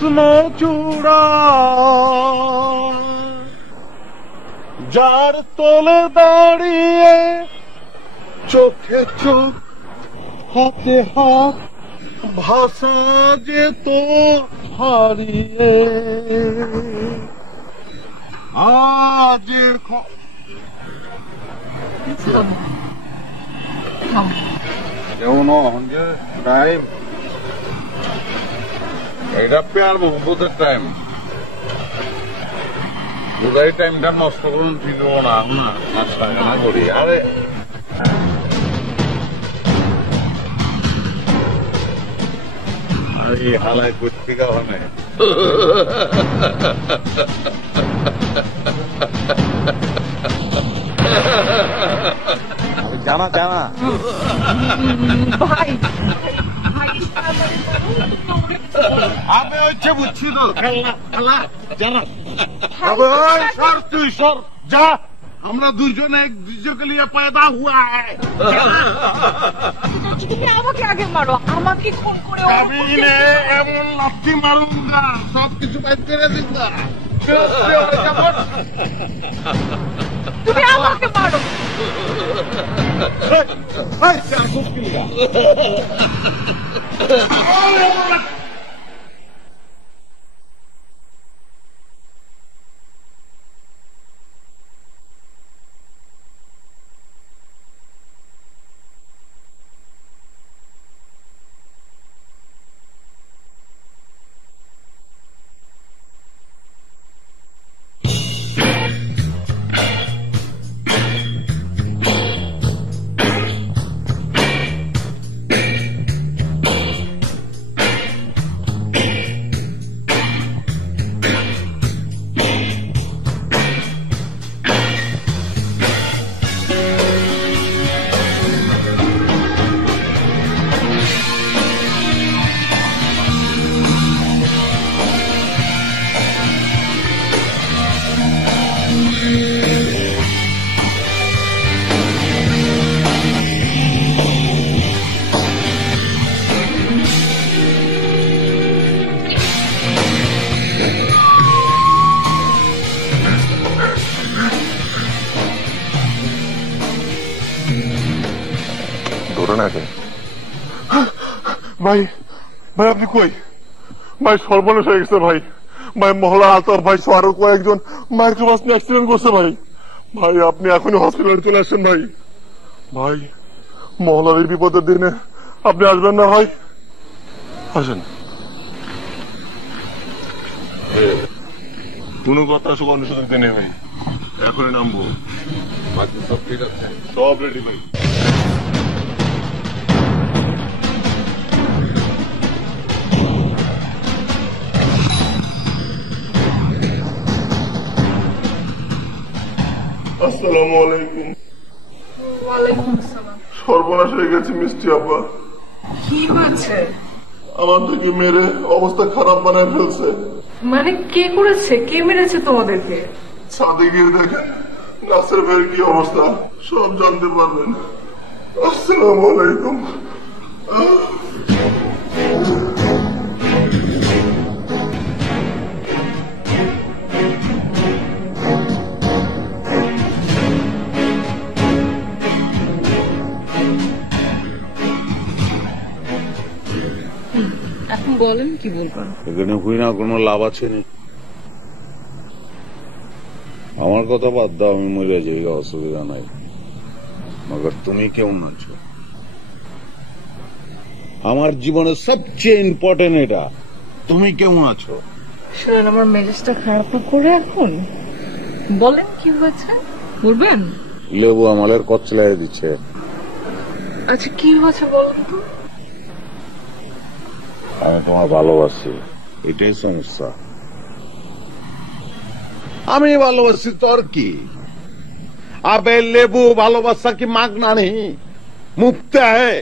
কৃষ্ণ চূড়া যার তলে দাঁড়িয়ে চোখে চোখ হাতে হাত ভাষা যেত হারিয়ে আজের কেমন টাইম এটা পেয়ার বহুতের টাইম বুঝাই টাইমটা নষ্ট করুন ঠিক হবো না নাস্তা না করি আরে হালাই করতে গাওয়া নেই জানা জানা আমি হচ্ছে বুঝছি তো খেলা জানা সর তুই সর যা আমরা দুজনে এক দুজকে লিয়ে পয়দা হুয়া হ্যায় তুমি আমাকে আগে মারো আমাকে খুন করে আমি এমন লাথি মারুঙ্গা সব কিছু বাইর করে দিঙ্গা তুমি আমাকে মারো ভাই ভাই আপনি কই ভাই সর্বনাশ হয়ে গেছে ভাই ভাই মহলা আলতার ভাই আরো কয়েকজন মাইক্রোবাস নিয়ে অ্যাক্সিডেন্ট করছে ভাই ভাই আপনি এখনই হসপিটালে চলে আসছেন ভাই ভাই মহলার এই বিপদের দিনে আপনি আসবেন না ভাই আসেন কোনো কথা সব অনুসরণ নেই ভাই এখনই নামবো বাকি সব ঠিক আছে সব রেডি ভাই আসসালামু আলাইকুম ওয়ালাইকুম আসসালাম সর্বনাশ হয়ে গেছে মিষ্টি আপা কি হয়েছে আমার থেকে মেরে অবস্থা খারাপ বানায় ফেলছে মানে কে করেছে কে মেরেছে তোমাদেরকে ছাদে গিয়ে দেখেন নাসের ভাইয়ের কি অবস্থা সব জানতে পারবেন আসসালামু আলাইকুম এখন বলেন কি বলবেন এখানে হুই না কোনো লাভ আছে না আমার কথা বাদ দাও আমি মরে যাই অসুবিধা নাই মগর তুমি কেমন আছো আমার জীবনের সবচেয়ে ইম্পর্টেন্ট এটা তুমি কেমন আছো শোনেন আমার মেজাজটা খারাপ করে এখন বলেন কি হয়েছে বলবেন লেবু আমাদের কচলাই দিচ্ছে আচ্ছা কি হয়েছে বলুন তো আমি তোমার ভালোবাসি এটাই সমস্যা আমি ভালোবাসি তোর কি আবে লেবু ভালোবাসা কি মাগনা নেই মুফত है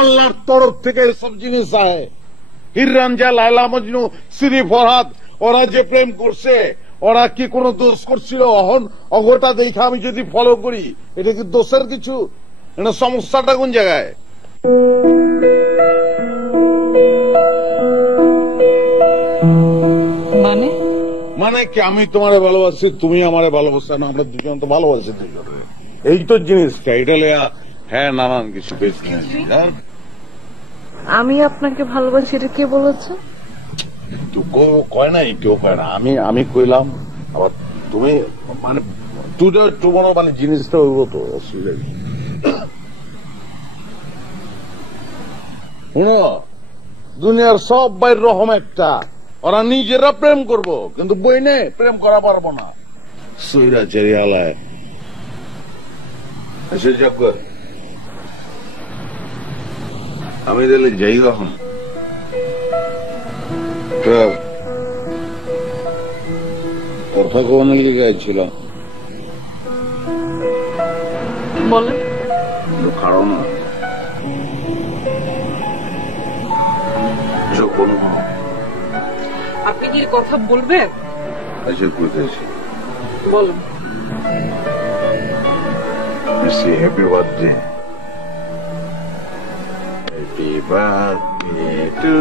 আল্লাহর তরফ থেকে সব জিনিস আয় হিররাঞ্জা লায়লা মজনু শ্রী ফরহাদ ওরা যে প্রেম করছে ওরা কি কোনো দোষ করছিল অগোটা দেখে আমি যদি ফলো করি এটা কি দোষের কিছু এটা সমস্যাটা কোন জায়গায় মানে কি আমি তোমারে ভালোবাসি, তুমি আমারে ভালোবাসো না, আমরা দুজন তো ভালোবাসি দুজনে। এই তো জিনিসটা, এটা লিয়া হ্যাঁ নানান কিছু বেশি আমি আপনাকে ভালোবাসি এটা কে বলেছে? কয় নাই, কেউ কয় না, আমি কইলাম। আবার তুমি মানে তুই একটু বড় মানে জিনিসটা হইব তো অসুবিধা নেই। শুনো, দুনিয়ার সব বাইর রকম একটা, ওরা নিজেরা প্রেম করব কিন্তু বইনে প্রেম করা পারবো না। সইরা চেরি হালায় এসে যাক, আমি দিলে যাই এখন। কথা কোন গেছিল বলেন। কারণ আপনি কি কথা বলবেন? বলুন। Happy birthday, happy birthday to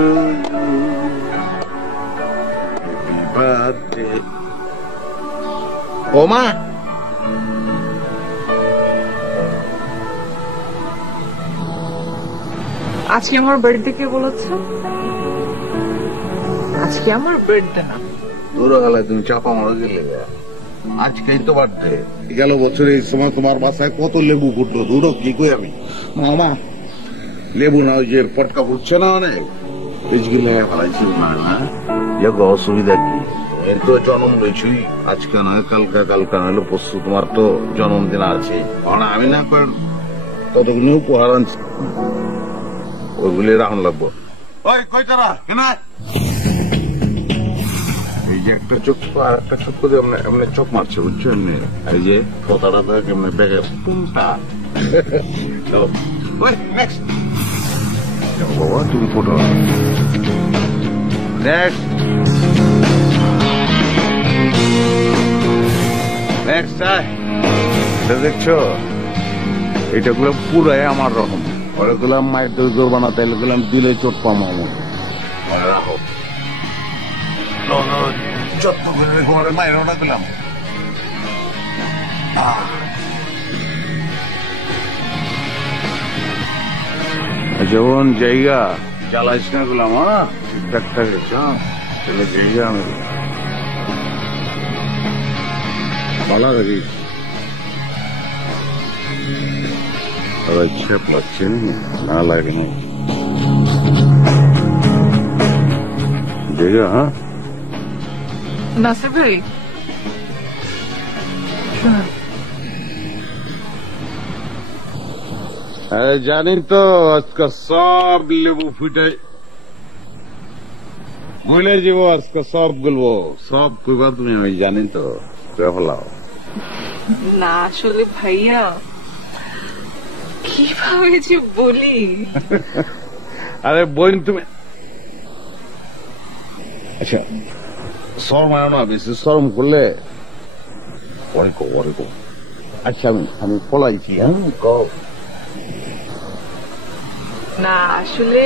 you, happy birthday. ও মা, আজকে আমার বার্থডে কে বলেছে? আজকে আমার বার্থডে না। দূর গেলে তুমি চাপা মারা গেলে। আজকেই তো বার্থডে। গেল বছর এই সময় তোমার বাসায় কত লেবু ফুটলো, দূরও কি কই আমি। মামা লেবু না, ওই যে পটকা ফুটছে না অনেক, বীজগুলো ফেলাইছি মা না। অসুবিধা কি, এর তো জন্ম রয়েছি, আজকে নয় কালকা, কালকা নইলে পরশু তোমার তো জন্মদিন আছে। আমি না করেন কতগুলো উপহার আনছি, ওইগুলি রাখুন লাগবো। ওই কই তারা কেনা এই যে একটা চক্ষু আর একটা চক্ষু দিয়ে এমনি চোখ মারছে, বুঝছেন? এই যে কথাটা দেখ এমনি ব্যাগের কোনটা। বাবা তুমি ফটো নেক্সট দেখছো, এটা গুলো পুরাই আমার রকম। ওরা গুলাম মায়ের দই জোর বানাতে গেলাম, দিলে চোট পাম আমার। যত্ন করে ঘরে মায়ের ওটা গেলাম। যেমন জায়গা জ্বালাইস না গেলাম, ঠিকঠাক থাকে জায়গা আমি ভালো রাখিস। ছেপ লাগছে না, লাগে না জায়গা। হ্যাঁ নাসির ভাই জানি তো আজকাল সব লেবু ফুটে ভুলে যাবো, আজকে সব বলবো, সব কইবা তুমি, আমি জানি তো ফেলাও না। আসলে ভাইয়া কিভাবে যে বলি। আরে বোন তুমি, আচ্ছা শরম আয় না, বেশি শরম করলে অনেক অনেক। আচ্ছা আমি পলাইছি। না আসলে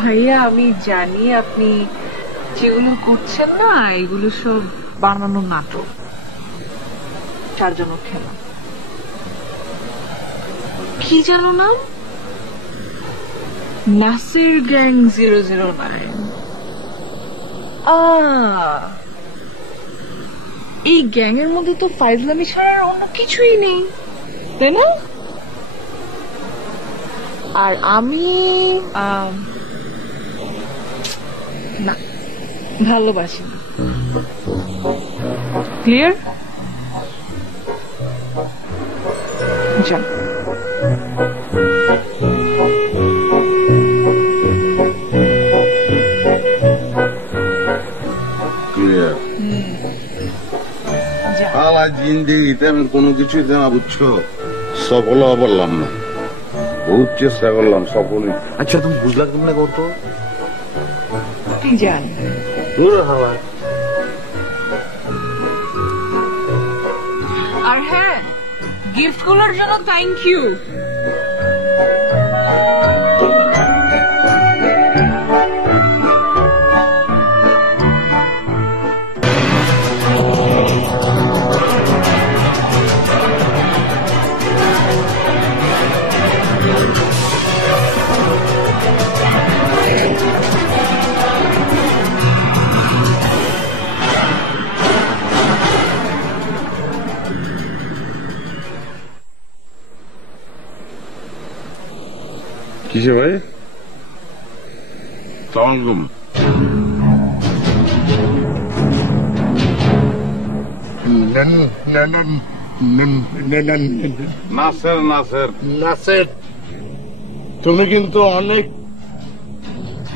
ভাইয়া আমি জানি আপনি যেগুলো করছেন না এগুলো সব বানানো নাটক, চারজনের খেলা। কি জানো না, নাসির গ্যাং 009। এই গ্যাং এর মধ্যে তো ফাইজলামি ছাড়া আর অন্য কিছুই নেই, তাই না? আর আমি না ভালোবাসি না। ক্লিয়ার? যান। ক্লিয়ার? আলা জিন্দিগিতে আমি কোনো কিছুই না, বুঝছো, সফল বললাম না, বহুত চেষ্টা করলাম সফলই। আচ্ছা তুমি বুঝলা কেমন করতো? যান। আর হ্যাঁ, গিফট গুলোর জন্য থ্যাংক ইউ। কিসে ভাই? সালামালাইকুম। নাসের নাসের নাসের, তুমি কিন্তু অনেক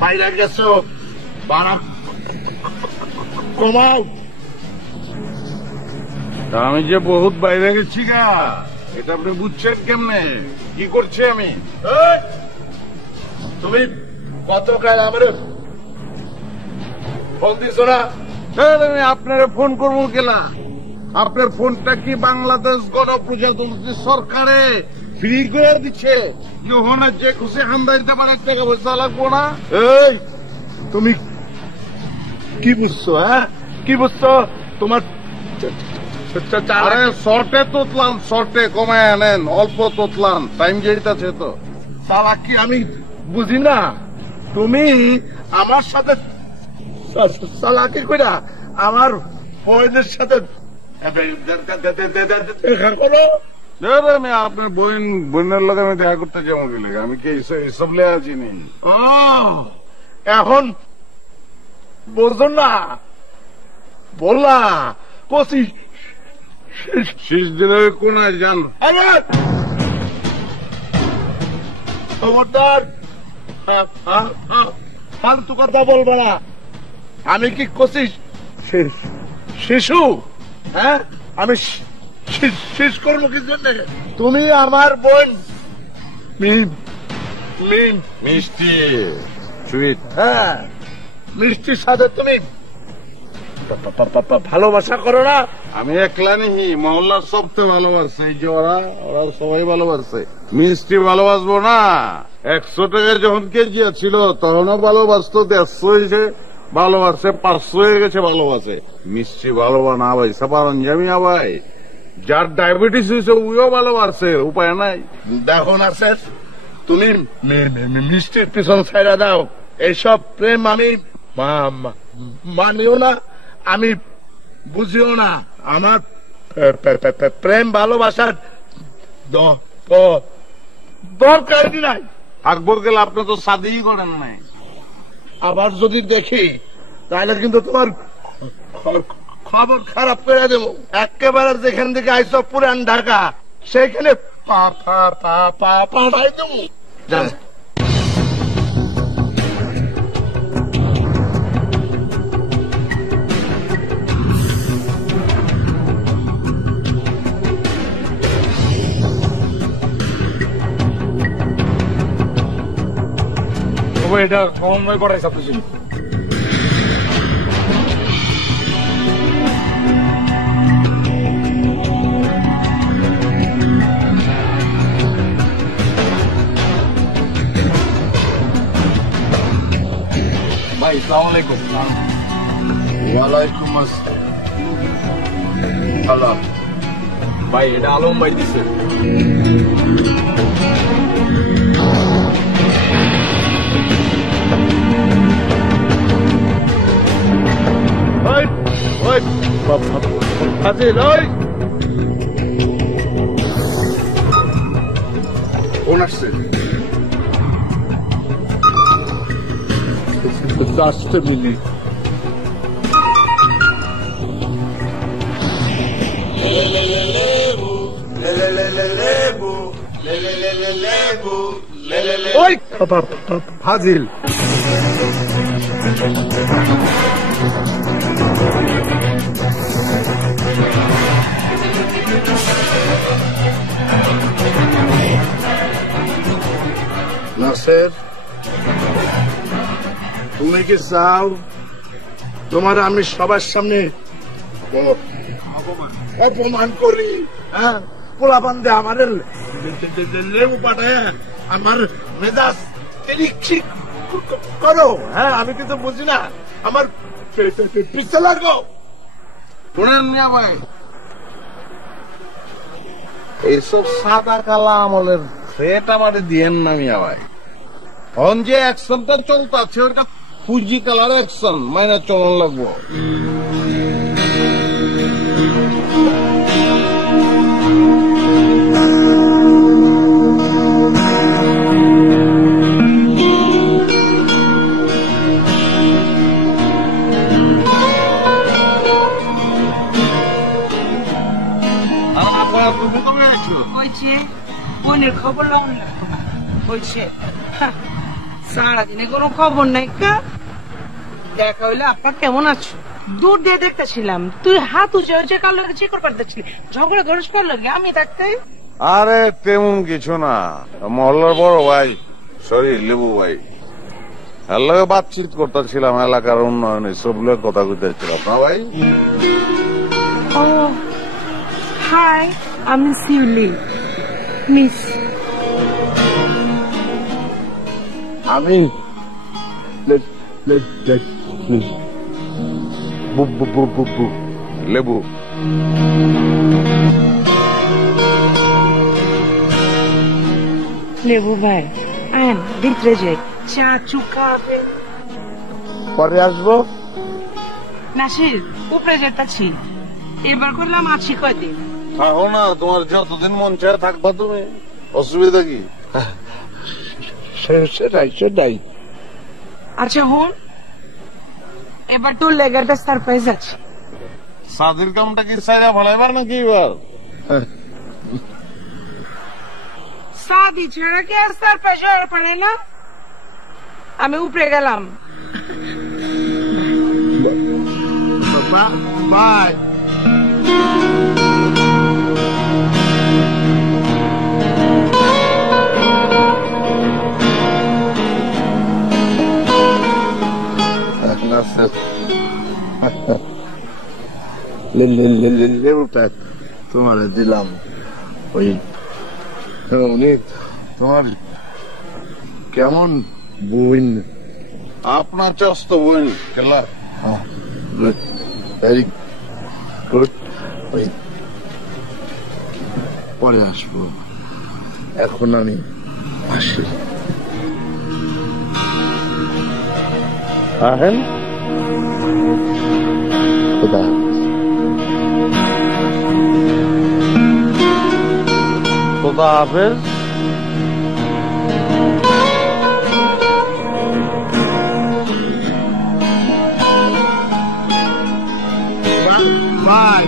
বাইরে গেছো, বাড়া কমাও। আমি যে বহুত বাইরে গেছি গা, এটা আপনি বুঝছেন কেমনে? কি করছি আমি? এই, তুমি গতকাল আমার ফোন দিছো না? আমি আপনারে ফোন করবো কেলা? আপনার ফোনটা কি বাংলাদেশ গণপ্রজাতন্ত্রী সরকারে ফ্রি করে দিচ্ছে? যখন যে খুশি হামদা দিতে পারে, টাকা পয়সা লাগবো না। এই, তুমি কি বুঝছো? হ্যাঁ, কি বুঝছো? তোমার আরে শর্টে তোতলান, শর্টে কমায় আনেন, অল্প তোতলান, টাইম যেটাছে তো। সালা কি আমি বুঝি না? তুমি আমার সাথে সালাকি কইরা আমার বোনের সাথে দেখা করো। আমি আপনার বোনের লোক আমি দেখা করতে যাবো গেলে, আমি কি এইসব লেয়া চিনি? ও, এখন বুঝো না? বললা কষি শেষ দিনের কোনায় যান। খবরদার ফালতু কথা বলবো না। আমি কি কষি শিশু? হ্যাঁ, আমি শেষ করবো কি জন্য? তুমি আমার বোন মিষ্টি সুইট। হ্যাঁ, মিষ্টির সাথে তুমি ভালোবাসা করো না? আমি একলা নিহি, মহল্লার সবচেয়ে ভালোবাসে। এই যে ওরা সবাই ভালোবাসে। মিষ্টি ভালোবাসবো না? 100 টাকার যখন কেজি ছিল তখনও ভালোবাসতো, 150 হয়েছে ভালোবাসে, 500 হয়ে গেছে ভালোবাসে। মিষ্টি ভালোবা না ভাই, সাপারন জামিয়া ভাই। যার ডায়াবেটিস হয়েছে ওইও ভালোবাসে, উপায় নাই। দেখো না স্যার, তুমি মিষ্টির পিছন ছাইড়া দাও। এইসব প্রেম আমি মানিও না, আমি বুঝিও না। আমার প্রেম ভালোবাসার দরকারই নাই। আকবর গেলে আপনি তো শাদিই করেন নাই। আবার যদি দেখি তাহলে কিন্তু তোমার খবর খারাপ করে দেবো। একেবারে যেখান থেকে আইসো পুরান ঢাকা, সেখানে পাঠাই দেবো। এটা সমন্বয় করাই সবকিছু। ভাই সালাম আলাইকুম। ওয়ালাইকুম আসসালাম। ভাই এটা আলম ভাই দিছে। কোন আসছে? 10 মিনিট। ওই ফাজিল, নাসের, তুমি কি চাও তোমার আমি সবার সামনে অপমান করি? হ্যাঁ, পোলা বান্ধে আমাদের লেবু পাঠায় আমার মেজাজ ঠিক করো। হ্যাঁ, আমি কিন্তু বুঝি না, আমার পিছে লাগো। শোনেন মিয়া ভাই, এইসব সাদা কালা আমলের থ্রেট আমারে দিয়েন না মিয়া ভাই। এখন যে অ্যাকশনটা চলতেছে ওইটা ফুজি কালার অ্যাকশন, মাইনা চলন লাগবো। তুমি কবে আছো? হয়েছে বোনের খবর লওয়া লাগতো না হয়েছে সারাদিনে কোনো খবর নাই কা দেখা হইলে আপনার কেমন আছো দূর দিয়ে দেখতেছিলাম তুই হাত উঁচে উঁচে কার লোকে চিকর করতেছিলি ঝগড়া গরজ কার লোকে আমি থাকতে আরে তেমন কিছু না, মহল্লার বড় ভাই সরি লেবু ভাই এলাকা বাতচিত করতেছিলাম, এলাকার উন্নয়নে সবগুলো কথা কইতেছিলাম না ভাই। ও হাই আমি শিউলি মিস আমি লেবু লেবু ভাই আন ভিতরে যাই চা চুকাবে পরে আসবো। নাসির উপরে যেতেছি এবার করলাম আছি কয়দিন থাকো না, তোমার যতদিন মন চায় থাকবা তুমি, অসুবিধা কি? সেটাই আচ্ছা হন এবার তোর লেগারটা সারপ্রাইজ আছে সাদির কামটা কি সাইরা ভালাইবার নাকি এবার? সাদি ছাড়া কি আর সারপ্রাইজ হয়ে পারে না আমি উপরে গেলাম বাই। লেবুটা তোমার দিলাম, ওই উনি তোমার কেমন বোন? আপনার চস্ত বোন খেলা ভেরি গুড। ওই পরে আসবো, এখন আমি আসি। আহেন খোদা খোদা হাফেজ। বাই।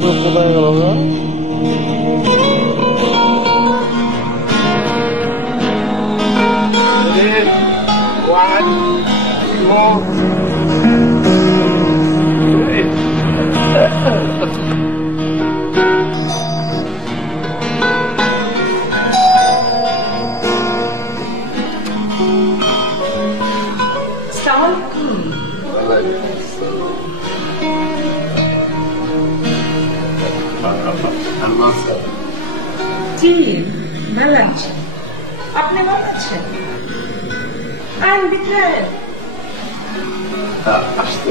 কোথায় গেল না? জি ভালো আছে আপনি ভালো আছেন আইন ভিতরে আসতে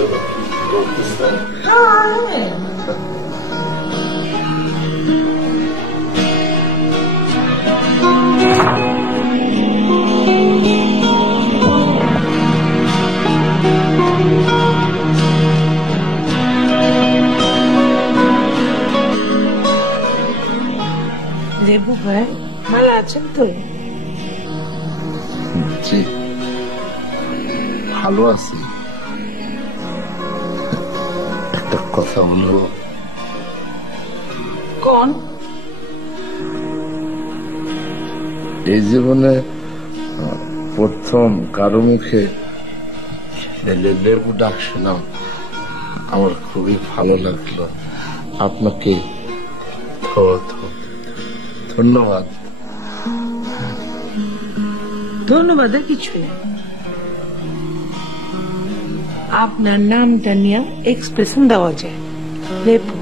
লেবু ভাই ভালো আছেন তো জি ভালো আছি। একটা কথা বলবো? কোন এই জীবনে প্রথম কারো মুখে লেবু ডাক শুনলাম, আমার খুবই ভালো লাগলো। আপনাকে ধন্যবাদ। ধন্যবাদের কিছু আপনার নামটা নিয়ে এক্সপ্রেশন দেওয়া যায় লেবু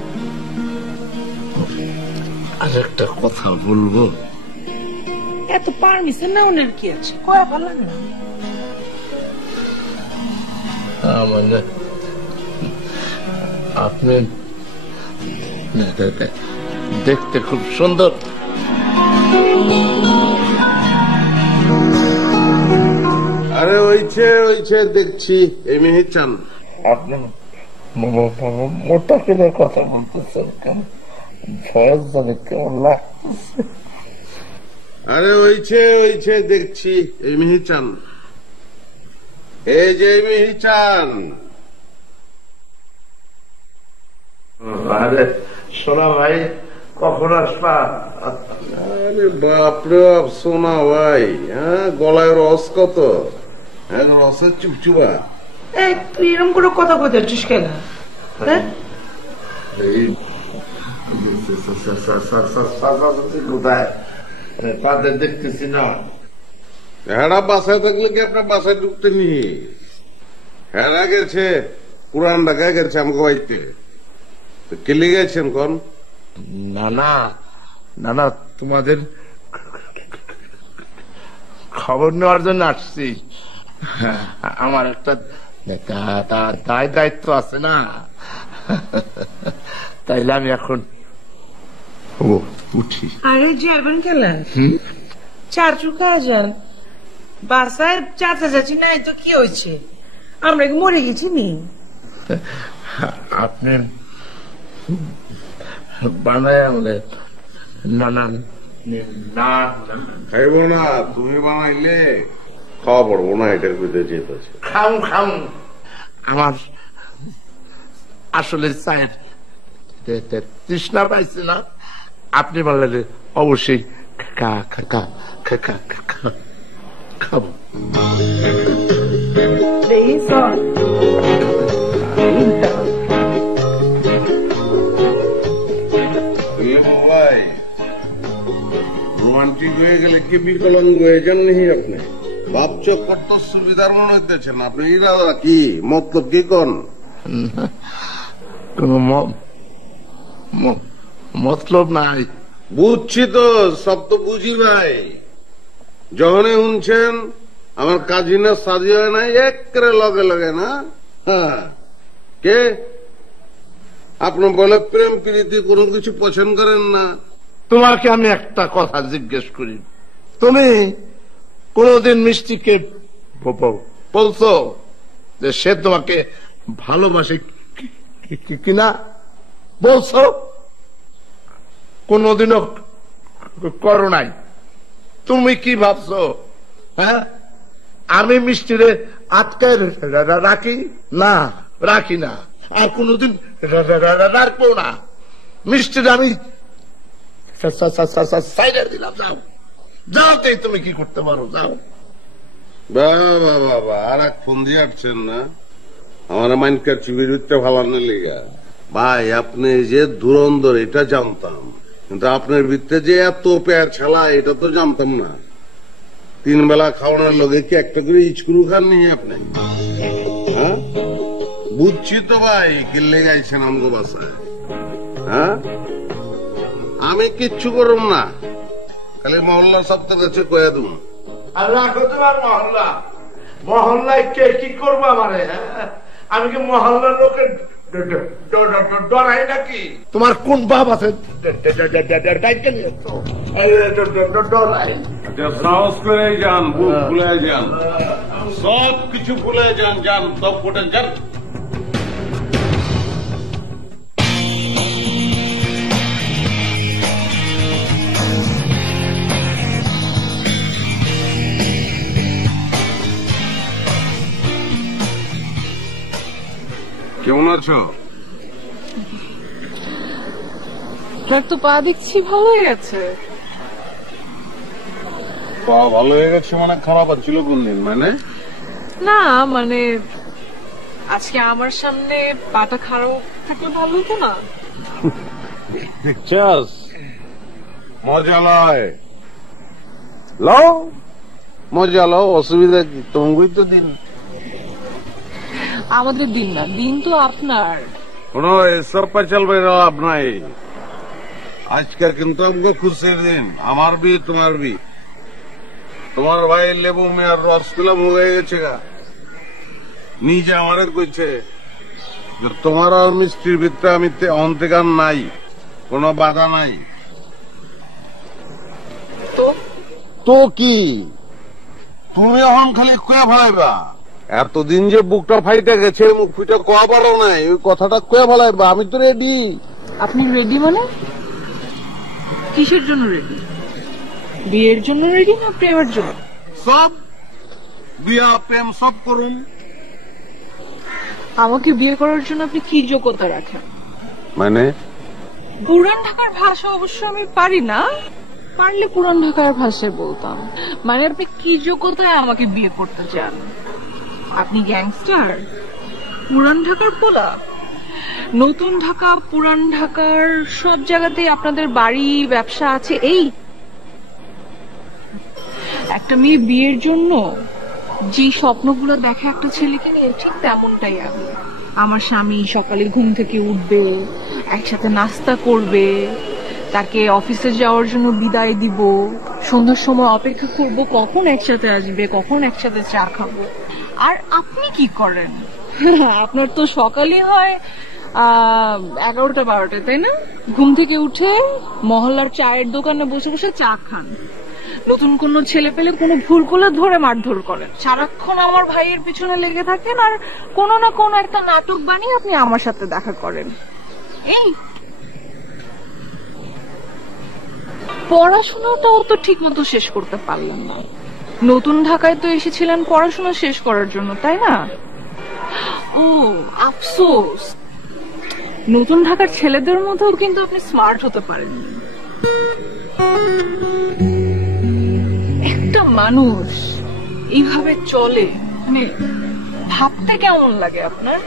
আর একটা কথা বলবো? এত পারমিশন না ওনার কি আছে কয়া ভালো না মানে আপনি দেখতে খুব সুন্দর। আরে ওইছে দেখছি এই মেহেচান। আপনি মোটা করে কথা বলতেছেন কেন? ভয়েস জানে কেমন লাগতেছে। আরে ওইছে দেখছি এই মেহেচান। এই যে মিহিচান, আরে সোনা ভাই, কখন আসবা? আরে বাপরে বাপ সোনা ভাই, হ্যাঁ গলায় রস কত, হ্যাঁ রসের চুপচুপা। এই তুই এরকম করে কথা কই যাচ্ছিস কেন? হ্যাঁ কোথায় তাদের দেখতেছি না। হেরা বাসায় থাকলে কি আপনার বাসায় ঢুকতে নি? হেরা গেছে পুরান ঢাকায় গেছে আমাকে বাড়িতে। কেলে গেছেন কোন? না না না না, তোমাদের খবর নেওয়ার জন্য আসছি। আমার একটা দায়িত্ব আছে না, তাইলে আমি এখন উঠি। আরে যাবেন খেলা চার চুকা যান বাসায়, চাচা চাচি নাই তো কি হয়েছে? আমরা কি মরে গেছি নি? আপনি বানায় আনলে না না না খাইব না, তুমি বানাইলে খাওয়া পড়বো না, এটার ভিতরে যেতেছে। খাম খাম, আমার আসলে চায়ের তৃষ্ণা পাইছে না। আপনি বললে অবশ্যই খাবো। ভাই রোমান্টিক হয়ে গেলে কি বিকলাঙ্গ হয়ে যান নি আপনি? ভাবছ কত সুবিধার মনে হইতেছেন আপনি। ইরাদা কি, মতলব কি কোন? কোন মতলব নাই। বুঝছি তো, সব তো বুঝি ভাই। যখনই শুনছেন আমার কাজিনা সাজি হয় নাই একরে লগে লগে না। হ্যাঁ কে আপনি বলে প্রেম প্রীতি কোনো কিছু পছন্দ করেন না? তোমাকে আমি একটা কথা জিজ্ঞেস করি, তুমি কোনদিন মিষ্টিকে বলছো যে সে তোমাকে ভালোবাসে কিনা? বলছো? কোনদিনও করো নাই। তুমি কি ভাবছো? হ্যাঁ আমি মিষ্টিরে আটকায় রাখি না, রাখি না, আর কোনদিন রাখবো না। মিষ্টির আমি সাইডে দিলাম। যাও যাওতেই তুমি কি করতে পারো, যাও। বাবা বাবা, আর এক ফোন দিয়ে আসছেন না আমার মাইনকার চিবির ভিতরে ফালানোর লিগা। ভাই আপনি যে ধুরন্ধর এটা জানতাম, কিন্তু আপনার ভিতরে যে এত পেয়ার ছালা এটা তো জানতাম না। 3 বেলা খাওয়ানোর লগে কি একটা করে স্ক্রু খান নি আপনি? হ্যাঁ বুঝছি তো ভাই, কিল্লে গাইছেন আমগো বাসায়। হ্যাঁ আমি কিচ্ছু করুম না, খালি মহল্লা সপ্তাহ কাছে কয়ে দেব। আর রাখো তোমার মহল্লা, মহল্লায় কে কি করবো আমারে? আমি কি মহল্লার লোকের ডরাই নাকি? তোমার কোন বাপ আছে ডরাই? সাহস করে যান, বুক ভুলে যান, সব কিছু ভুলে যান, যান সব ফুটে যান। কেমন আছো? তো পা দেখছি ভালো হয়ে গেছে। পা ভালো হয়ে গেছে মানে খারাপ ছিল কোন দিন? মানে না মানে আজকে আমার সামনে পাটা খারাপ থাকলে ভালো হতো না? দেখছাস মজা লয়, লও মজা লও, অসুবিধা কি? তোমাকেই তো দিন। আমাদের দিন না, দিন তো আপনার। কোনো এসব চলবে লাভ নাই। আজকে কিন্তু আমাকে খুশির দিন, আমার বি তোমার বি। তোমার ভাই লেবু মেয়ার রসগুলা হয়ে গেছে গা, নিজে আমার কইছে তোমার আর মিষ্টির ভিতরে আমি অন্তেকার নাই, কোনো বাধা নাই। তো কি তুমি এখন খালি কয়ে ফেলাইবা? এতদিন যে বুকটা ফাইটে গেছে, মুখ ফুটে কোয়া পারো নাই, ওই কথাটা কয়ে ফেলাইবা। আমি তো রেডি। আপনি রেডি মানে? কিসের জন্য রেডি? বিয়ের জন্য রেডি না প্রেমের জন্য? সব বিয়া প্রেম সব করুন। আমাকে বিয়ে করার জন্য আপনি কি যোগ্যতা রাখেন? মানে পুরান ঢাকার ভাষা অবশ্য আমি পারি না, পারলে পুরান ঢাকার ভাষায় বলতাম। মানে আপনি কি যোগ্যতায় আমাকে বিয়ে করতে চান? আপনি গ্যাংস্টার? পুরান ঢাকার পোলা? নতুন ঢাকা পুরান ঢাকার সব জায়গাতেই আপনাদের বাড়ি ব্যবসা আছে। এই একটা মেয়ে বিয়ের জন্য যে স্বপ্নগুলো দেখে একটা ছেলেকে নিয়ে, ঠিক তেমনটাই আমি। আমার স্বামী সকালে ঘুম থেকে উঠবে, একসাথে নাস্তা করবে, তাকে অফিসে যাওয়ার জন্য বিদায় দিব, সন্ধ্যার সময় অপেক্ষা করব কখন একসাথে আসবে, কখন একসাথে চা খাবো। আর আপনি কি করেন? আপনার তো সকালে হয় 11টা 12টা, তাই না? ঘুম থেকে উঠে মহল্লার চায়ের দোকানে বসে বসে চা খান, নতুন কোন ছেলে পেলে কোনো ভুল করলে ধরে মারধর করেন, সারাক্ষণ আমার ভাইয়ের পিছনে লেগে থাকেন, আর কোনো না কোনো একটা নাটক বানিয়ে আপনি আমার সাথে দেখা করেন। এই পড়াশোনাটাও তো ঠিক মতো শেষ করতে পারলেন না। নতুন ঢাকায় তো এসেছিলেন পড়াশোনা শেষ করার জন্য, তাই না? ও আফসোস, নতুন ঢাকার ছেলেদের মধ্যেও কিন্তু আপনি স্মার্ট হতে পারেননি। একটা মানুষ এইভাবে চলে, মানে ভাবতে কেমন লাগে আপনার?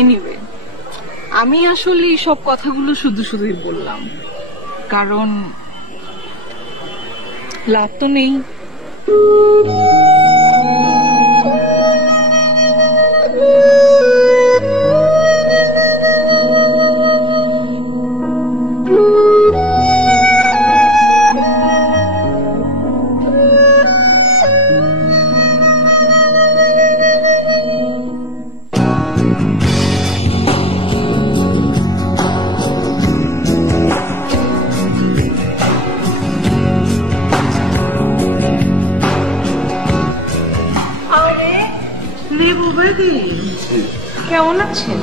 এনিওয়ে, আমি আসলে সব কথাগুলো শুধু শুধুই বললাম, কারণ লাভ তো নেই। কেমন আছেন?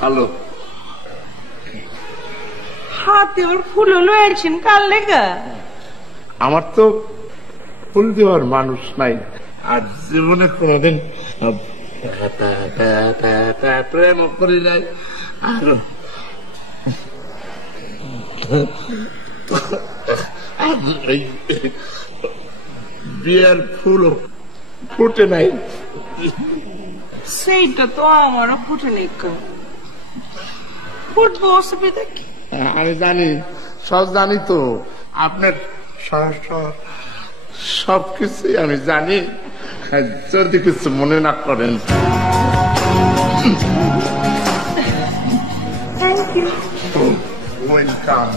হ্যালো, হাতে ওর ফুল লয়েছেন কার লেগা? আমার তো ফুল দেওয়ার মানুষ নাই, আর জীবনে কোনোদিন প্রেম করি নাই। আর এই বিয়ের ফুল ফুটে নাই। সেইটা তো আমারও ফুটে নেই, ফুটবো, অসুবিধা কি? আমি জানি, সব জানি তো, আপনার সবকিছুই আমি জানি, যদি কিছু মনে না করেন। Thank you. ওয়েলকাম।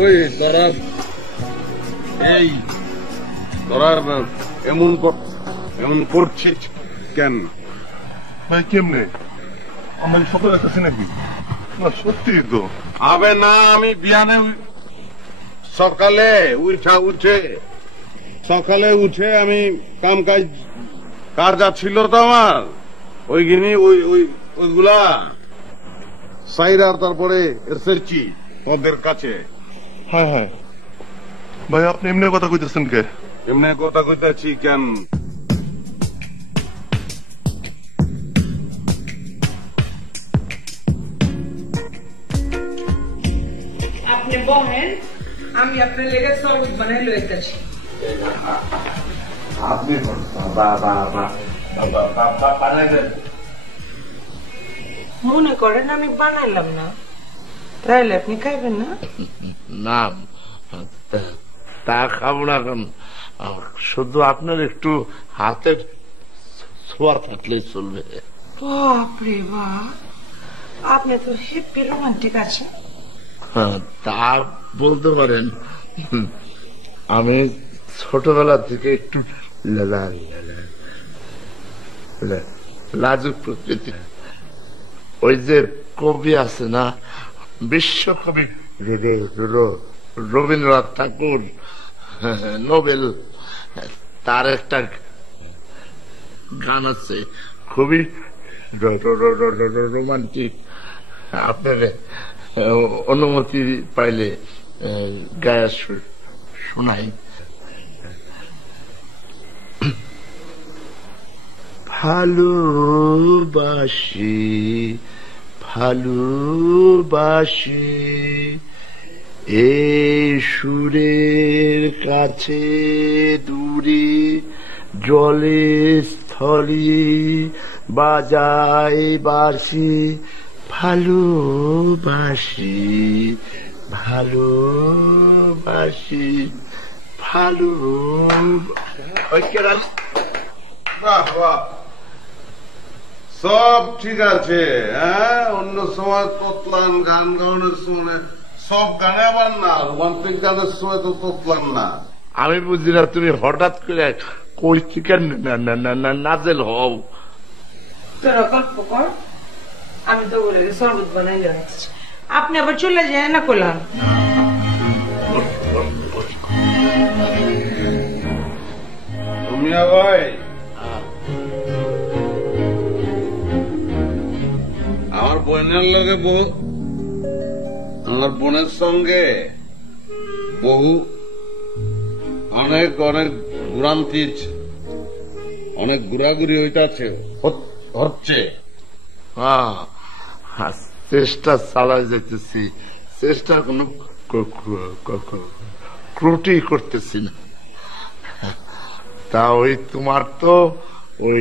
ওই তোরা এই তোরা এমন করছিস কেন ভাই? কেমনে আমরা সকল কাছে নাকি? না সত্যি তো। আবে না, আমি বিয়ানে সকালে আমি কাম কাজ ছিল তো আমার, ওইগুলা সাইরা তারপরে এসেছি ওদের কাছে। হ্যাঁ হ্যাঁ ভাই, আপনি এমনি কথা কইতেছেন কে? এমনি কথা কইতেছি কেন? আপনি বহেন, আমি আপনার লেগে শরবত বানাই লইতেছি। আপনি মনে করেন আমি বানাইলাম না, তাইলে আপনি খাইবেন না? না, তা খাবো না, এখন শুধু আপনার একটু হাতের ছোঁয়া থাকলেই চলবে। বাপরে বাপ, আপনি তো হেপি রোমান্টিক আছে। তা বলতে পারেন। আমি ছোটবেলা থেকে একটু লাজুক প্রকৃতি। ওই যে কবি আছে না, বিশ্বকবি রবীন্দ্রনাথ ঠাকুর, নোবেল, তার একটা গান আছে খুবই রোমান্টিক, আপনার অনুমতি পাইলে গায়া শোনাই। ভালোবাসি ভালোবাসি এই সুরের কাছে দূরে জলে স্থলে বাজাই বাসি ভালোবাসি ভালোবাসি ভালো। বাহ বাহ, সব ঠিক আছে। হ্যাঁ, অন্য সময় তোতলান, গান গাওয়ানোর সময় সব গানে আবার না, রোমান্টিক গানের সময় তো তোতলান না। আমি বুঝি না তুমি হঠাৎ করে কই থেকে নাজেল হও। তোরা গল্প কর, আমি তো বলে শরবত বানাই যাচ্ছি, আপনি আবার চলে যায় না করলাম। মিয়া ভাই, আমার বোনের লগে আমার বোনের সঙ্গে বহু অনেক অনেক ঘুরান্তি, অনেক ঘুরাঘুরি হচ্ছে। চেষ্টা চালাই যেতেছি, চেষ্টা কোনো ত্রুটি করতেছি না। তা ওই তোমার তো ওই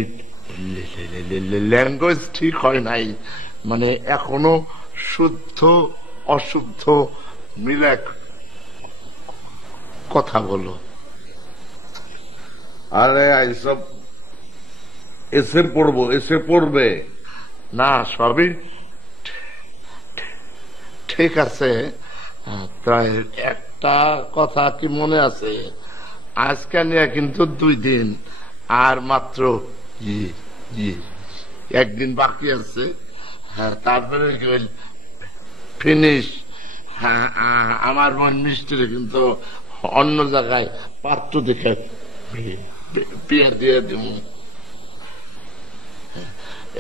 ল্যাঙ্গুয়েজ ঠিক হয় নাই, মানে এখনো শুদ্ধ অশুদ্ধ মিলে কথা বলো। আরে এইসব এসে পড়বে না, সবই ঠিক আছে। তাই একটা কথা কি মনে আছে, আজকে নিয়ে কিন্তু 2 দিন আর মাত্র একদিন বাকি আছে, তারপরে ফিনিশ। আমার বোন মিষ্টিরে কিন্তু অন্য জায়গায় পাত্র দেখে বিয়ে দিয়ে দিব।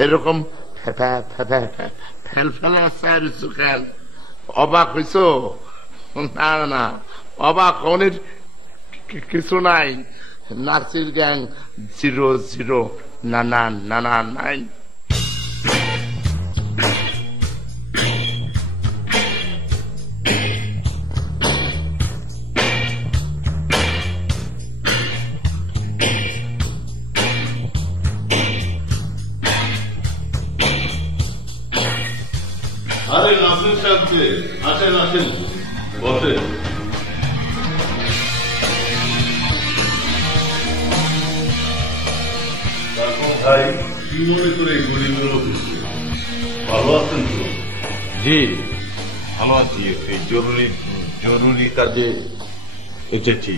এরকম ফেল ফেলা কেন? অবাক হইছ? না না, অবাক হনের কিছু নাই। নাসির গ্যাং 009999। আরে নাসির সাহেবকে আসেন আসেন, বসেন। ভাই, কি মনে করে গুলিগুলো ভালো আছেন তো? জি ভালো আছি, এই জরুরি কাজে এসেছি।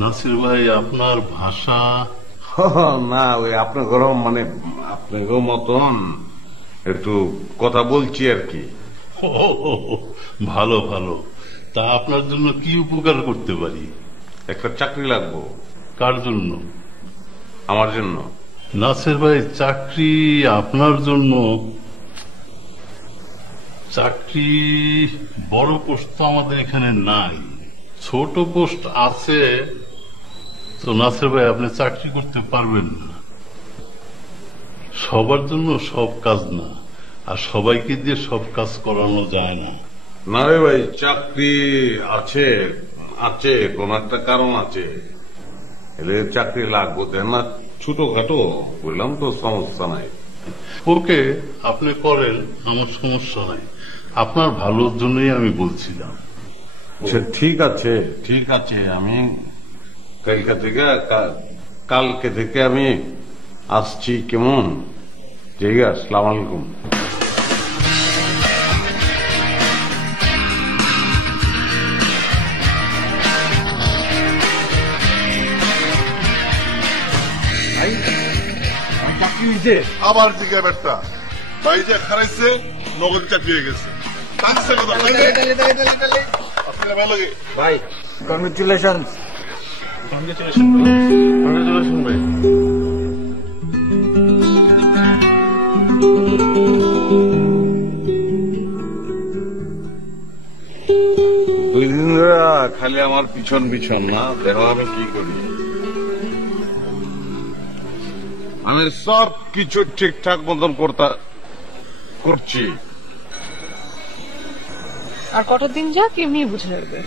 নাসির ভাই, আপনার ভাষা না, ওই আপনার গরম মানে আপনার মতন একটু কথা বলছি আর কি। ভালো ভালো। তা আপনার জন্য কি উপকার করতে পারি? একটা চাকরি লাগবো। কার জন্য? আমার জন্য। নাসির ভাই, চাকরি আপনার জন্য? চাকরি বড় পোস্ট তো আমাদের এখানে নাই, ছোট পোস্ট আছে। তো নাসির ভাই, আপনি চাকরি করতে পারবেন না। সবার জন্য সব কাজ না, আর সবাইকে দিয়ে সব কাজ করানো যায় না। না রে ভাই, চাকরি আছে আছে, কোন একটা কারণ আছে, এলে চাকরি লাগবো। দেন না, ছোটখাটো বললাম তো, সমস্যা নাই। ওকে, আপনি করেন, আমার সমস্যা নাই। আপনার ভালোর জন্যই আমি বলছিলাম। ঠিক আছে ঠিক আছে, আমি কালকে থেকে আমি আসছি। কেমন? ঠিক আছে, আসসালামু আলাইকুম। আবার জিজ্ঞাসা ব্যবসা ভাই যে খারাইছে, নগদ চাকরি হয়ে গেছে। ভাই, কংগ্রেচুলেশন। কংগ্রেচুলেশন ভাই। দুই দিন ধরে খালি আমার পিছন পিছন না, দেখো আমি কি করি। আমি সব কিছু ঠিকঠাক মতন করছি। আর কটা দিন যাক এমনি বুঝে যাবে।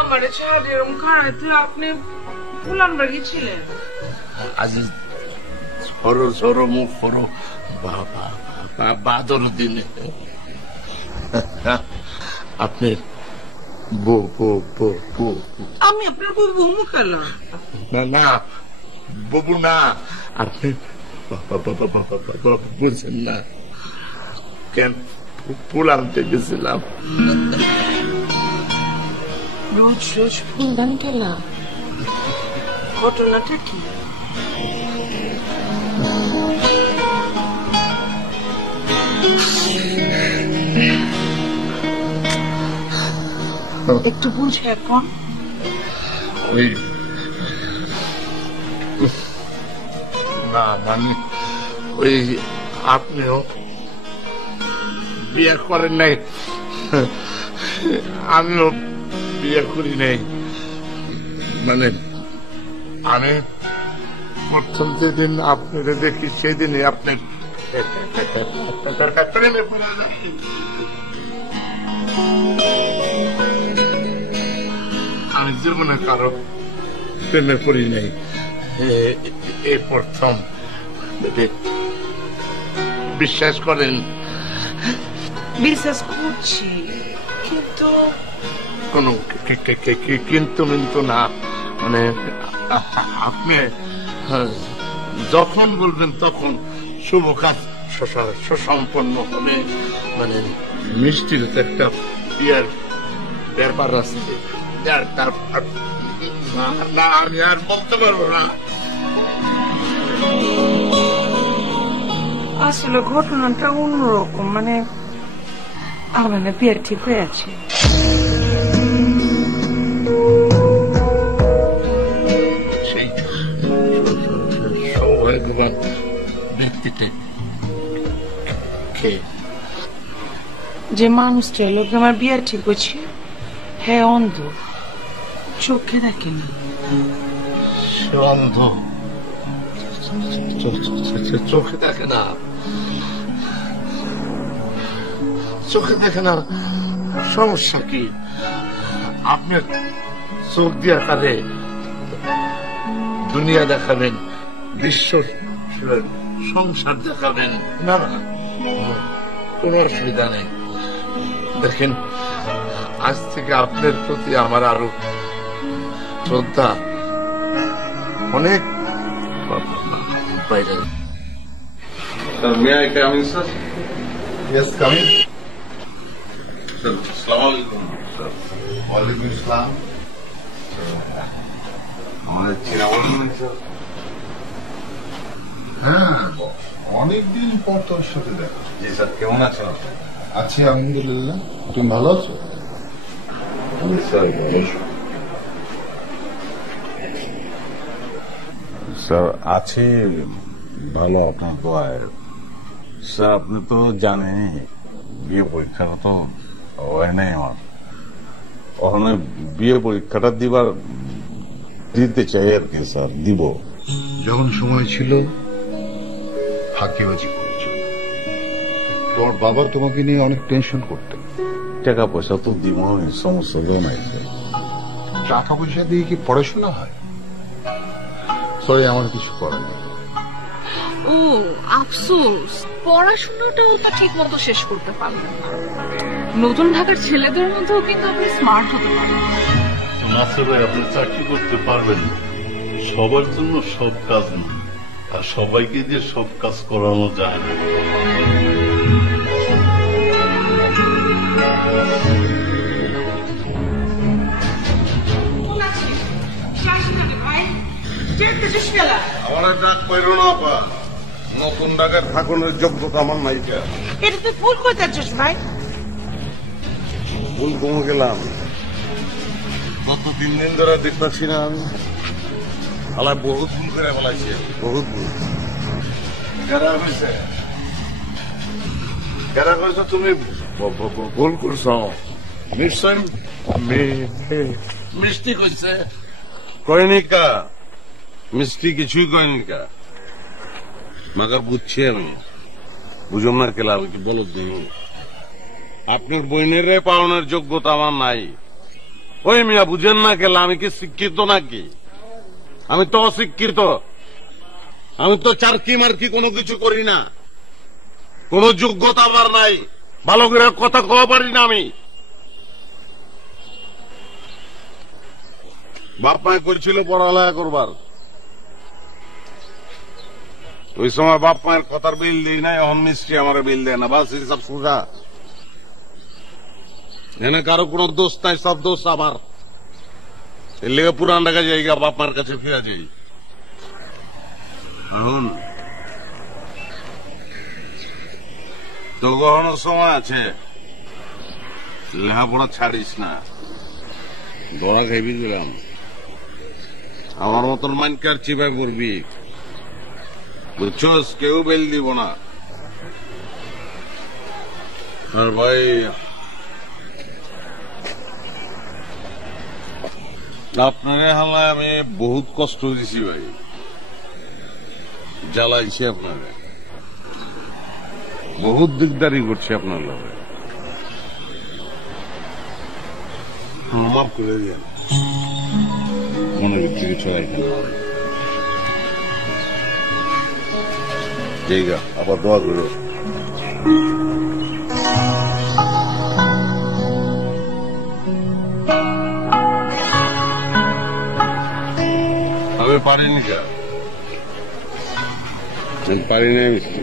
আমার ছাড় এরকম খারাপ, আপনি ফুলানবার গেছিলেন? আজিজ সরো সরো মুখ সরো বাদর দিনে আপনার আমি আপনার বউ মুখ এলাম না না ববু না, আপনি বুঝছেন না কেন ফুল আনতে গেছিলাম। রোজ রোজ ফুল দান গেলাম, ঘটনাটা কি? একটু বুঝে এখন। ওই না মানে ওই আপনিও বিয়ে করেন নাই, আমিও বিয়ে করি নাই। মানে আমি প্রথম যেদিন আপনারা দেখি সেদিনই আপনি প্রেমে পড়ে যাচ্ছি। আমি জীবনে কারো প্রেমে পড়ি নাই, এই প্রথম। বিশ্বাস করেন? বিশ্বাস করছি, কিন্তু কোন কিন্তু মিন্তু না। মানে আপনি যখন বলবেন তখন শুভ কাজ সুসম্পন্ন হবে। মানে মিষ্টির তো একটা বিয়ের ব্যাপার আছে, না আমি আর বলতে পারবো না। আসলে ঘটনাটা অন্যরকম। মানে আমার বিয়ে ঠিক হয়ে আছে। সেই সৌভাগ্যবান ব্যক্তিতে যে মানুষটা লোক আমার বিয়ে ঠিক হচ্ছে, হ্যাঁ অন্ধ, চোখে দেখে না। সে অন্ধ, চোখে দেখে না, চোখে দেখে না। সমস্যা কি? আপনি চোখ দিয়ে তারে দুনিয়া দেখাবেন, বিশ্ব সংসার দেখাবেন, না না কোনো অসুবিধা নেই। দেখেন, আজ থেকে আপনার প্রতি আমার আরো শ্রদ্ধা অনেক বাইরে। May I come in sir? Yes, come in. Sir আসসালামু আলাইকুম। Sir Walaikum Assalam. আমাদের চেনা বলবেন স্যার? হ্যাঁ, অনেকদিন পর তোর সাথে দেখা। জি স্যার, কেমন আছেন? আছি আলহামদুলিল্লাহ, তুমি ভালো আছো? স্যার আছে ভালো, আপনার দোয়ায়। স্যার আপনি তো জানেন বিয়ে পরীক্ষাটা তো হয় নাই আমার। ওখানে বিয়ে পরীক্ষাটা দিতে চাই আর কি স্যার, দিব। যখন সময় ছিল ফাঁকিবাজি করেছিল। তোমার বাবা তোমাকে নিয়ে অনেক টেনশন করতেন। টাকা পয়সা তো দিব, সমস্যা তো নাই স্যার। টাকা পয়সা দিয়ে কি পড়াশোনা হয়? সরি, আমার কিছু করার নেই। ও আফসোস, পড়াশোনাটাও তো ঠিক মতো শেষ করতে পারলেন না। নতুন ঢাকার ছেলেদের মধ্যেও কিন্তু আপনি স্মার্ট হতে পারেন। নাসির ভাই, আপনি চাকরি করতে পারবেন, সবার জন্য সব কাজ না, আর সবাইকে দিয়ে সব কাজ করানো যায় না। আমার ডাক পাইল না আপা, নতুন ঢাকার থাকুনের যোগ্যতা আমার নাই। এটা তুই ভুল করে যাচ্ছিস ভাই। ভুল কমে গেলাম, গত 3 দিন ধরে দেখতেছি না আমি। আলায় বহুত ভুল করে ফেলাইছে, বহুত ভুল। কারা কইছো তুমি ভুল করছো? নিশ্চয় মিষ্টি কইছে। কয়নি কা মিষ্টি কিছুই কয়নি কা, মাগার বুঝছি আমি। বুঝলাম না কেলা, আমি কি বলো দিই, আপনার বইনের পাওনার যোগ্যতা আমার নাই। ওই মিয়া বুঝেন না কেলা, আমি কি শিক্ষিত নাকি? আমি তো অশিক্ষিত। আমি তো চারকি মার্কি কোনো কিছু করি না, কোন যোগ্যতা আমার নাই, ভালো করে কথা কওয়া পারি না আমি। বাপ মায় করছিল পড়ালেখা করবার, ওই সময় বাপ মায়ের কথার বিল দিই নাই, এখন মিষ্টি আমার বিল দেয় না, বাস সব সোজা। এনে কারো কোন দোষ নাই, সব দোষ আমার। এর লেগে পুরান ঢাকা জায়গা বাপ মার কাছে ফিরে যাই। এখন তো গহনোর সময় আছে, লেখাপড়া ছাড়িস না, ধরা খাইবি দিলাম। আমার মতন মাইনকার চিপাই পড়বি, বুঝছস? কেউ বেল দিব না। আর ভাই আপনারে হালায় আমি বহুত কষ্ট দিছি ভাই, জ্বালাইছি আপনারে, বহুত দিকদারি করছি আপনার লগে। মাফ করে দিন, মনের ভিতরে কিছু রাখেন। জায়গা আবার দোয়া করো। আমি পারিনি কা, আমি পারি না মিষ্টি।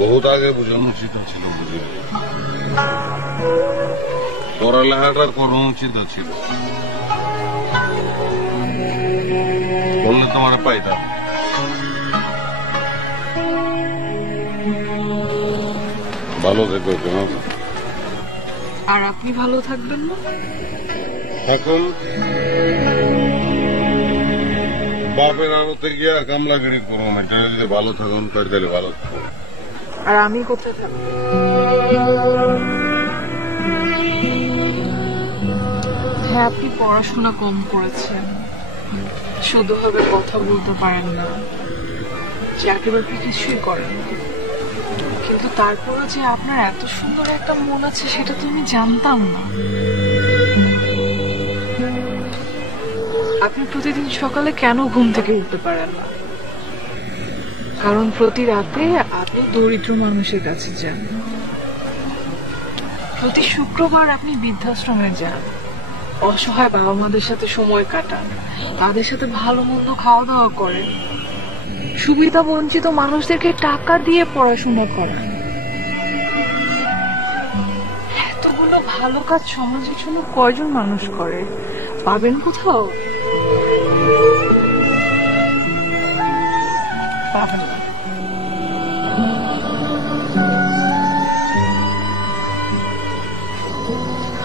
বহুত আগে বোঝানো উচিত ছিল, বুঝলি? পড়ালেখাটা করানো উচিত ছিল, বললে তোমার পাইতাম। ভালো থেকো কেন? আর আপনি ভালো থাকবেন না? এখন বাপের আড়তে গিয়ে কামলাগিরি করুন, এটা যদি ভালো থাকুন তাহলে ভালো থাকুন। আর আমি কোথায় থাকবো? হ্যাঁ, আপনি পড়াশোনা কম করেছেন, শুদ্ধভাবে কথা বলতে পারেন না, চাকরি বাকরি কিছুই করেন না, কিন্তু তারপরে যে আপনার এত সুন্দর একটা মন আছে সেটা তো আমি জানতাম না। আপনি প্রতিদিন সকালে কেন ঘুম থেকে উঠতে পারেন না? কারণ প্রতি রাতে আপনি দরিদ্র মানুষের কাছে যান, প্রতি শুক্রবার আপনি বৃদ্ধাশ্রমে যান, অসহায় বাবা মাদের সাথে সময় কাটান, তাদের সাথে ভালো মন্দ খাওয়া দাওয়া করেন, সুবিধা বঞ্চিত মানুষদেরকে টাকা দিয়ে পড়াশোনা করান। এতগুলো ভালো কাজ সমাজের জন্য কয়জন মানুষ করে? পাবেন কোথাও? পাবেন না।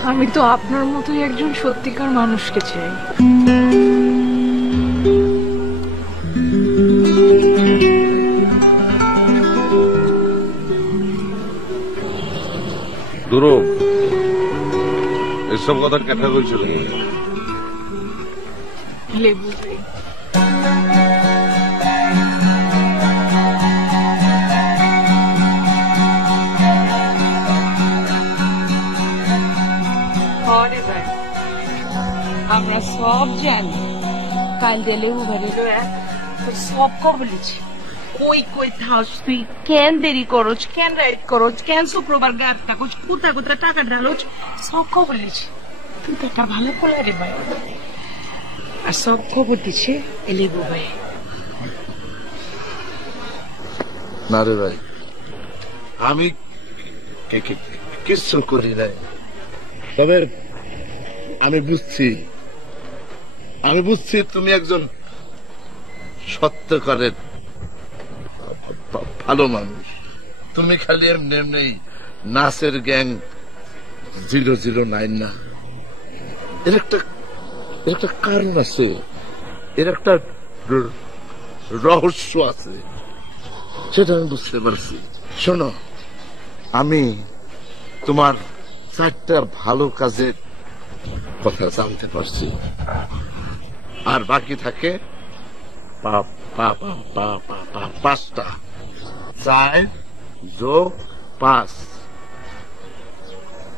আমি তো আপনার মতোই একজন সত্যিকার মানুষকে চাই। দুরূপ, এসব কথা কেটে কইছিল লেবু আমরা সব জানি, কাল দিয়ে লেবু বাড়ি সব কবলেছি। কই কই থাস তুই কেন দেরি করছ কেন রাইট করছ কেন শুক্রবার গাছ থাকছ কোথায় কোথায় টাকা ঢালোছ সব খবর লিছি তুই তো একটা ভালো পোলা রে ভাই আর সব খবর দিচ্ছে এলেবু ভাই না রে ভাই, আমি কিচ্ছু করি নাই, তবে আমি বুঝছি তুমি একজন সত্যকারের ভালো মানুষ। তুমি খালি এমনি এমনি নাচের গ্যাং 009 না, এর একটা কারণ আছে, এর একটা রহস্য আছে, সেটা আমি বুঝতে পারছি। শোনো, আমি তোমার 4টা ভালো কাজের কথা জানতে পারছি, আর বাকি থাকে 5টা। 4 যোগ 5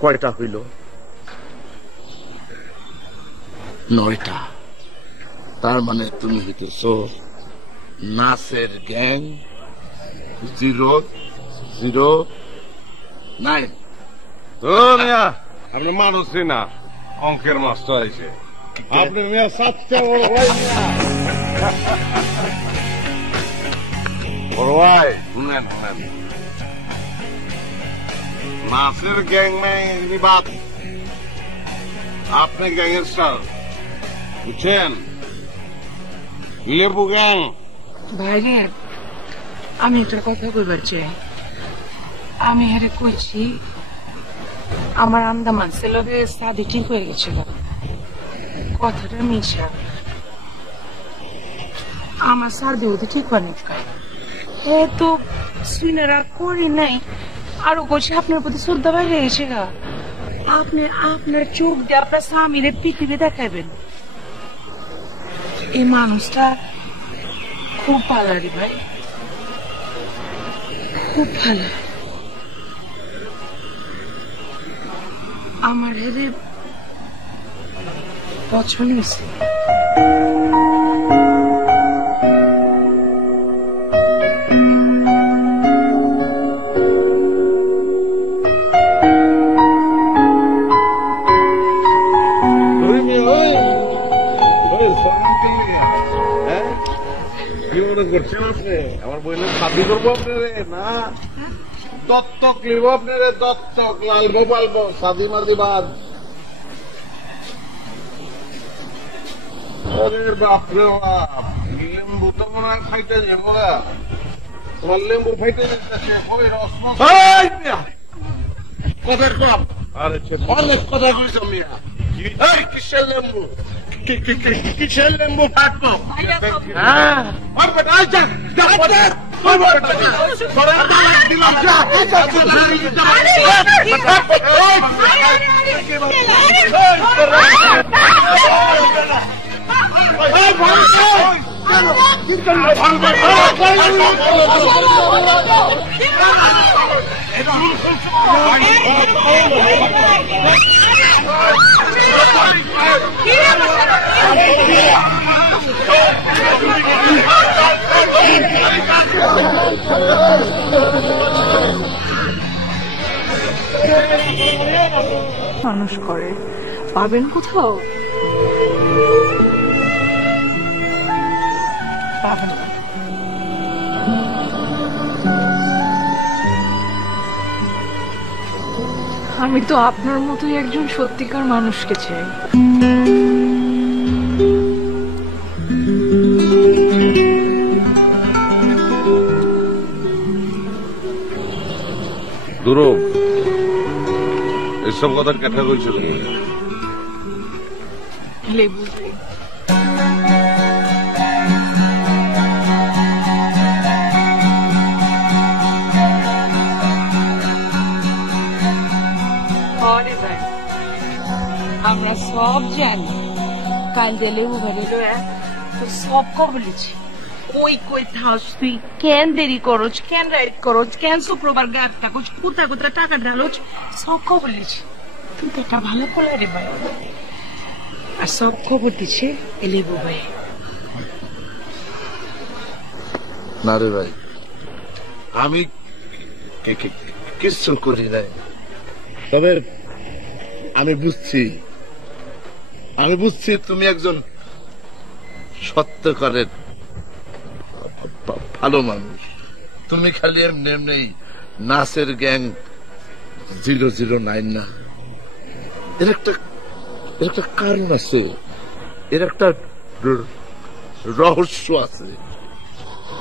কয়টা হইল? 9টা। তার মানে তুমি হইতেছ নাচের গ্যাং 009। আপনি মানুষই না, অঙ্কের মাস্টার আইছে। আপনি মিয়া 7টা বড় ভাই। বড় ভাই শুনেন, নাচের গ্যাং নেই বাদ, আপনি গ্যাংস্টার, বুঝছেন? লেবু গ্যাং। ভাইরে আমি একটা কথা কইবার চাই। আমি হেরে কইছি আমার আন্দামান ছেলেবে শাদি ঠিক হয়ে গেছিল, কথাটা মিছা। আমার শাদি হতে ঠিক হয়নি, এ তো সিনেরা করি নাই, আরো কইছি আপনার প্রতি শ্রদ্ধা বাইরে গেছে গা। আপনি আপনার চোখ দিয়ে আপনার স্বামীরে পৃথিবী দেখাবেন। এই মানুষটা খুব ভালো রে ভাই, খুব ভালো। আমার হেরে পছন্দ হয়েছে। আমার বইলে শাদি করবো আপনারে না, দত্তক নিব আপনারে, দত্তক লালবো পালবো, শাদি মাদি বাদ। আরে বাপরে বাপ, লেম্বু তো মনে হয় ফাইটে যাবো না, তোমার লেম্বু ফাইটে যেতেছে, কই রস কথার কম। আরে অনেক কথা কইছ মিয়া, এই কিসের লেম্বু, কিসের লেম্বু ফাটবো? হ্যাঁ মানুষ করে পাবেন কোথাও? পাবেন না। আমি তো আপনার মতোই একজন সত্যিকার মানুষকে চাই। দুরব, এসব কথা কেটে কইছিল লেবু আমরা সব জানি, কাল দিলে উভারে তো সব কবলেছি। কই কই থাস তুই কেন দেরি করছ কেন রাইট করছ কেন শুক্রবার গাছ থাকছ কোথায় কোথায় টাকা ঢালোছ সব খবর লিছি। তুই তো একটা ভালো পোলা রে ভাই, আর সব খবর দিচ্ছে এলেবু ভাই। না রে ভাই, আমি কিছু করি নাই, তবে আমি বুঝছি তুমি একজন সত্যকারের ভালো মানুষ। তুমি খালি এমনি এমনি নাচের গ্যাং 009 না, এর একটা কারণ আছে, এর একটা রহস্য আছে,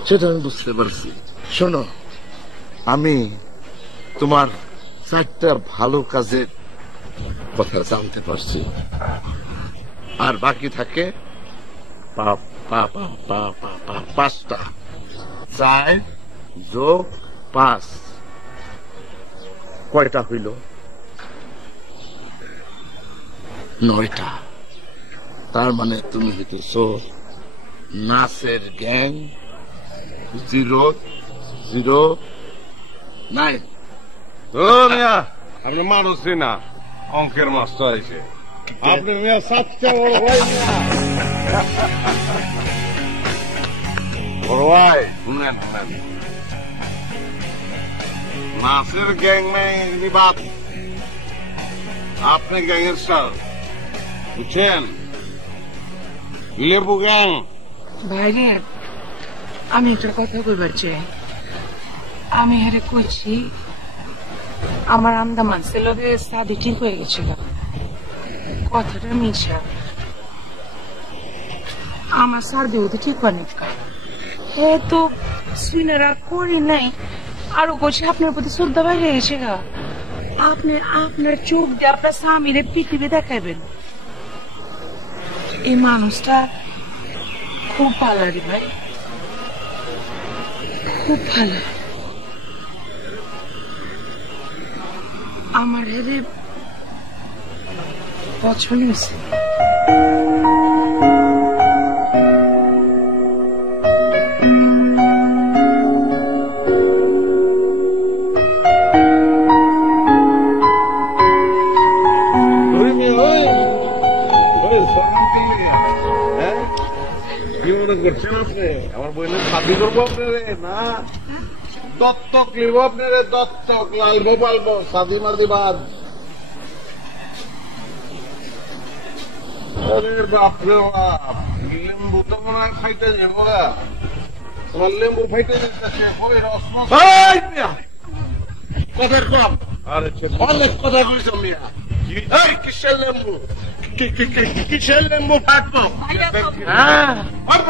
সেটা আমি বুঝতে পারছি। শোনো, আমি তোমার 4টা ভালো কাজের কথা জানতে পারছি, আর বাকি থাকে 5টা। 4 যোগ 5 কয়টা হইল? 9টা। তার মানে তুমি হইতেছ নাচের গ্যাং 009। আপনি মানুষই না, অঙ্কের মাস্টার আইছে। আপনি মিয়া সাতটা বড় ভাই মিয়া। বড় ভাই শুনেন, নাচের গ্যাং ম্যাং বাদ, আপনি গ্যাংয়ের স্টার, বুঝছেন? লেবু গ্যাং। ভাইরে, আমি একটা কথা কইবার চাই। আমি হেরে কইছি আমার আন্দামান সেলবে শাদি ঠিক হয়ে গেছিল। কথাটা মিছা। আমার শাদি হতে ঠিক অনেক এ তো সুইনারা করি নাই, আরো কইছি আপনার প্রতি শ্রদ্ধা বাইরে গেছে গা। আপনি আপনার চোখ দিয়ে আপনার স্বামীরে পৃথিবী দেখাইবেন। এই মানুষটা খুব ভালো রে ভাই, খুব ভালো। আমার হেরে পছন্দ হয়েছে। আমার বইনের শাদি করবো আপনারে না, দত্তক নিব আপনারে, দত্তক লালবো পালবো, শাদি মাদি বাদ। আরে বাপরে বাপ, লেম্বু তো মনে হয় ফাইটে যাবো। তোমার লেম্বু ফাইটে যেতেছে, ওই রস কথার কম, আরে অনেক কথা কইছ মিয়া। কিসের লেম্বু? কিসের লেম্বু ফাটবো? হ্যাঁ, ভাই